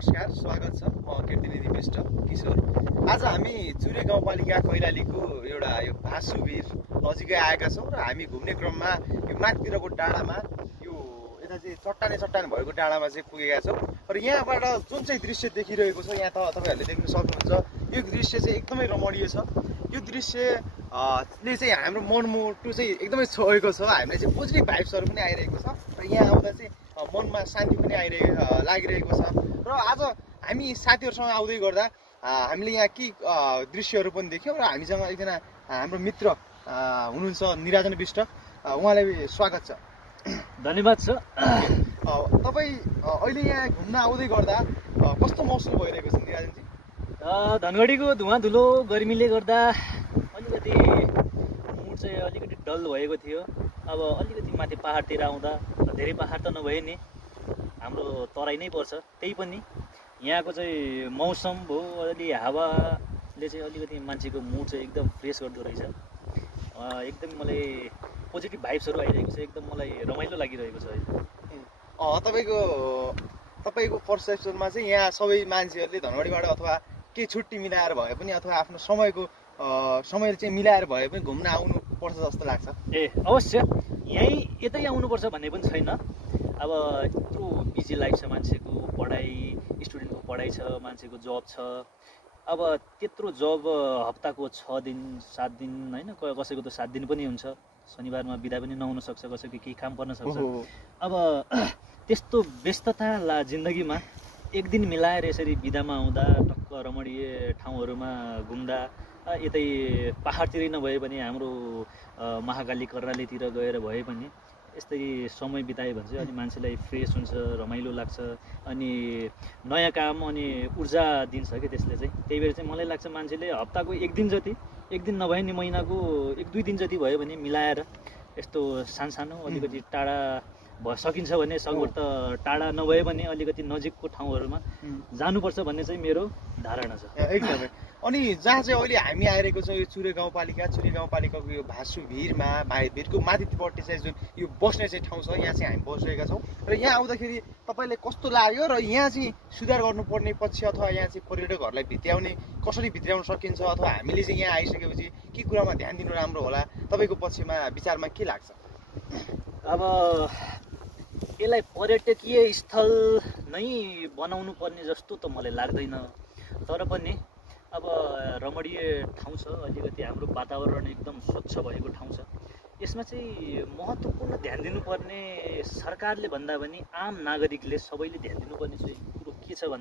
नमस्कार, स्वागत छ। म कीर्तिनिधि विष्ट किशोर। आज हामी चुरे गाउँपालिका कैलालीको एउटा यो भासुवीर नजिकै आएका छौँ र हामी घुम्ने क्रममा यो माथितिरको डाँडामा यो यता चाहिँ चट्टान भएको डाँडामा चाहिँ पुगेका छौँ र यहाँबाट जुन चाहिँ दृश्य देखिरहेको छ यहाँ तपाईँहरूले देख्न सक्नुहुन्छ। यो दृश्य चाहिँ एकदमै रमणीय छ। यो दृश्यले चाहिँ हाम्रो मनमुटु चाहिँ एकदमै छोएको छ। हामीलाई चाहिँ पोजिटिभ भाइब्सहरू पनि आइरहेको छ र यहाँ आउँदा चाहिँ मनमा शान्ति पनि लागिरहेको छ। र आज हामी साथीहरूसँग आउँदै गर्दा हामीले यहाँ के दृश्यहरू पनि देख्यौँ र हामीसँग एकजना हाम्रो मित्र हुनुहुन्छ निराजन विष्ट, उहाँलाई स्वागत छ। धन्यवाद छ। तपाईँ अहिले यहाँ घुम्न आउँदै गर्दा कस्तो महसुस भइरहेको छ निराजनजी? धनगढीको धुवा धुलो गर्मीले गर्दा अलिकति मुड चाहिँ अलिकति डल भएको थियो। अब अलिकति माथि पहाडतिर आउँदा धेरै पहाड त नभए नि हाम्रो तराई नै पर्छ, त्यही पनि यहाँको चाहिँ मौसम भयो अलि हावाले चाहिँ अलिकति मान्छेको मुड चाहिँ एकदम फ्रेस गर्दो रहेछ। एकदम मलाई पोजिटिभ भाइब्सहरू आइरहेको छ, एकदम मलाई रमाइलो लागिरहेको छ अहिले। तपाईँको पर्सेप्सनमा चाहिँ यहाँ सबै मान्छेहरूले धनगढीबाट अथवा केही छुट्टी मिलाएर भए पनि अथवा आफ्नो समय चाहिँ मिलाएर भए पनि घुम्न आउनु पर्छ जस्तो लाग्छ? अवश्य यतै आउनुपर्छ भन्ने पनि छैन। अब यत्रो बिजी लाइफ छ मान्छेको, पढाइ, स्टुडेन्टको पढाइ छ, मान्छेको जब छ। अब त्यत्रो जब हप्ताको 6 दिन 7 दिन होइन, कसैको त 7 दिन पनि हुन्छ। शनिबारमा बिदा पनि नहुन सक्छ, कसैको केही काम पर्न सक्छ। अब त्यस्तो व्यस्तता जिन्दगीमा एक दिन मिलाएर यसरी बिदामा आउँदा टक्क रमणीय ठाउँहरूमा घुम्दा, यतै पहाडतिरै नभए पनि हाम्रो महाकाली कर्णालीतिर गएर भए पनि यस्तै समय बितायो भने चाहिँ अलि मान्छेलाई फ्रेस हुन्छ, रमाइलो लाग्छ अनि नयाँ काम अनि ऊर्जा दिन्छ कि त्यसले चाहिँ। त्यही भएर चाहिँ मलाई लाग्छ मान्छेले हप्ताको एक दिन नभए नि महिनाको 1-2 दिन जति भयो भने मिलाएर यस्तो सानो अलिकति टाढा सकिन्छ भने सगोट त टाढा नभए पनि अलिकति नजिकको ठाउँहरूमा जानुपर्छ भन्ने चाहिँ मेरो धारणा छ। एकदमै। अनि जहाँ चाहिँ अहिले हामी आइरहेको छौँ यो चुरे गाउँपालिकाको यो भासुवीरको माथिपट्टि चाहिँ जुन यो बस्ने चाहिँ ठाउँ छ, यहाँ चाहिँ हामी बसिरहेका छौँ र यहाँ आउँदाखेरि तपाईँलाई कस्तो लाग्यो र यहाँ चाहिँ सुधार गर्नुपर्ने पक्ष अथवा यहाँ चाहिँ पर्यटकहरूलाई कसरी भित्र्याउन सकिन्छ अथवा हामीले चाहिँ यहाँ आइसकेपछि के कुरामा ध्यान दिनु राम्रो होला, तपाईँको पक्षमा विचारमा के लाग्छ? अब यसलाई पर्यटकीय स्थल नै बनाउनु पर्ने जस्तो त मलाई लाग्दैन, तर पनि अब रमणीय ठाउँ छ, अलिकति हाम्रो वातावरण एकदम स्वच्छ भएको ठाउँ छ। यसमा चाहिँ महत्त्वपूर्ण ध्यान दिनुपर्ने सरकारले भन्दा पनि आम नागरिकले सबैले ध्यान दिनुपर्ने चाहिँ कुरो के छ भन्दा